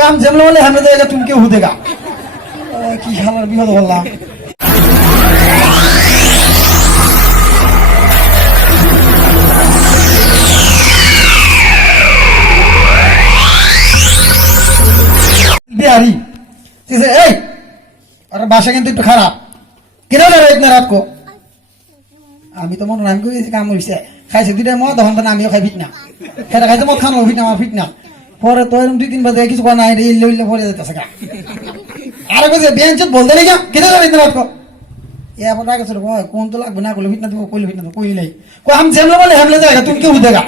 काम जमले वाले हमने जाएगा तुम क्यों हुदेगा की শালার বিপদ বললাম बिहारी जैसे ए और भाषा কিন্তু একটু খারাপ কেন রে ইতনা রাত কো আমি তো মনে নাম করি কাম হইছে খাইছে দুইটা মদ তখন তো আমিও খাই ফিট না খেলা খাইছে মদ খানো ফিট না আমার ফিট না পরে তো এরকম 2-3 বাজে কিছু কোনা নাই রে ইল্লে পরে যাইতাছে গা আরে কইছে বেঞ্চ বলতে নাই কেন রে ইতনা রাত কো এ আপন আগে ছোট ভাই কোন তো লাগবে না কইলে ফিট না তো কইলে ফিট না তো কইলাই কো हम जेमले वाले हमले जाएगा तुम क्यों हुदेगा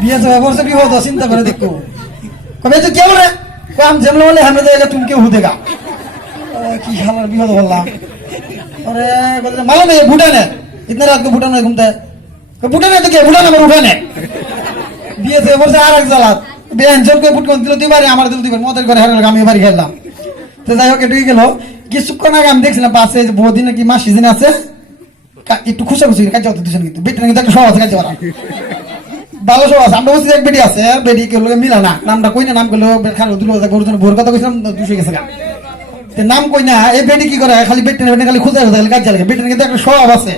বিয়ে তো এবার সে বিপদ চিন্তা করে দেখো কবে তো কি বলে काम जमले वाले हमले जाएगा तुम क्यों हुदेगा की শালার বিপদ বললাম अरे बोलते मालूम है ये भूटान है इतने रात को भूटान में घूमता है तो भूटान है तो क्या भूटान हमारे उठान है दिए थे ऊपर से आ रहा जलात बेहन जब के फुट को दिलो दीवार हमारे दिलो दीवार मोटर को हर काम ये बार खेलना तो जायो के ठीक है कि सुक्का ना काम देख ना पास से बहुत दिन की माँ सीजन আছে একটু খুশি খুশি কাজ করতে দিছেন কিন্তু বেটে কিন্তু একটা সহজ কাজ করা ভালো সহজ আমরা বসে এক বেটি আছে বেটি কে লগে মিলা না নামটা কই না নাম গুলো খালো দিলো গরুজন ভোর কথা কইছিলাম 200 গেছে গা তে নাম কই না এই বেটি কি করে খালি বেটে নেবে খালি খুঁজে খুঁজে কাজ চালাবে বেটে কিন্তু একটা স্বভাব আছে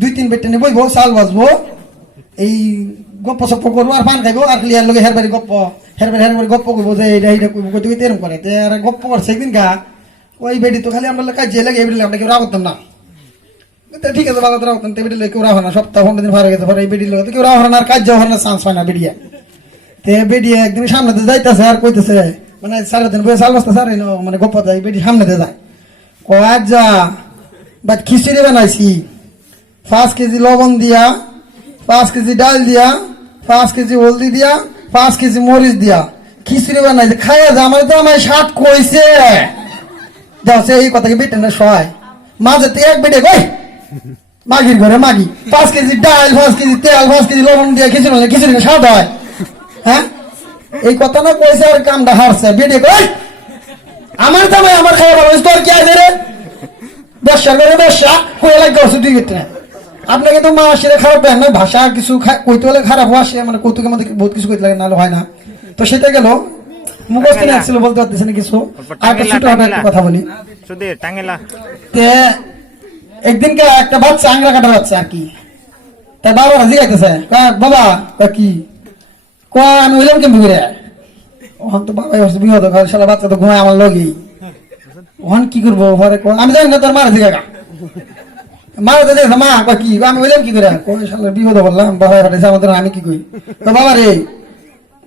2-3 বেটে নেবো বই সাল বাজবো এই গপ্প সপ্প করবো আর পান খাইবো আর ক্লিয়ার লগে হেরবারি গপ্প হেরবারি গপ্প কইবো যে এইটা কইবো কইতে কইতে এরকম করে তে আর গপ্প করছে একদিন গা ওই বেটি তো খালি আমরা কাজ লাগে এই বেটি আমরা কেউ রাখতাম না তো ঠিক আছে ভালো রাখতাম তে বেটি কেউ রাখো না সপ্তাহ 15 দিন পরে গেছে পরে এই বেটি লগে কেউ রাখো না আর কাজ যাওয়ার না চান্স পায় না বেটিয়া তে বেটি একদিন সামনে যাইতাছে আর কইতেছে মানে সারাদিন বসে সাল বস্তা সারাই না মানে গপ্প যায় বেটি সামনে দিয়ে যায় কয় যা বাট খিচুড়ি বানাইছি 5 কেজি লবণ দিয়া 5 কেজি ডাল দিয়া 5 কেজি হলদি দিয়া 5 কেজি মরিচ দিয়া খিচুড়ি বানাইছে খাইয়া যা আমার তো আমার স্বাদ কইছে দাও সে এই কথা কি বেটে না সহায় মাঝে তো এক বেটে কই মাগির ঘরে মাগি 5 কেজি ডাল 5 কেজি তেল 5 কেজি লবণ দিয়া খিচুড়ি স্বাদ হয় হ্যাঁ এই কথা না কইছে আর কামটা হারছে বেটে কই আমার জামাই আমার খাওয়া ভালো তোর কি আছে রে ব্যবসা করে ব্যবসা কই লাগে ওষুধ দিয়ে গেতে আপনাকে তো মাসিরে খারাপ দেন না ভাষা কিছু কইতে হলে খারাপ আসে মানে কৌতুকের মধ্যে বহুত কিছু কইতে লাগে নাহলে হয় না তো সেটা গেল মুখস্থ নিয়ে আসছিল বলতে পারতেছেন কিছু আর একটা ছোট একটা কথা বলি সুধীর টাঙ্গেলা তে একদিনকে একটা বাচ্চা আংরা কাটা বাচ্চা আর কি তাই বাবা রাজি গাইতেছে বাবা কি কয় আমি হইলাম কেমন করে ওখান তো বাবাই হচ্ছে বিহত শালা বাচ্চা তো ঘুমায় আমার লগেই ওখান কি করবো ঘরে আমি জানি না তোর মারা দিকে মারা দেখ মা কি আমি হইলাম কি করে কয় শালা বিহত বললাম বাবা ফাটাইছে আমাদের আমি কি কই তো বাবা রে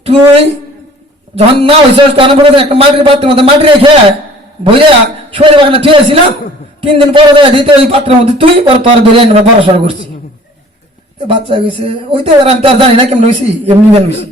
তুই যখন না হয়েছে একটা মাটির পাত্রের মধ্যে মাটি রেখে বইয়া শরীর বাগানে ঠিক আছি না 3 দিন পরে দিতে ওই পাত্রের মধ্যে তুই পরে তোর ধরে বড় সড় করছি বাচ্চা গেছে ওই তো আমি তো আর জানি না কেমন হয়েছি এমনি হয়েছি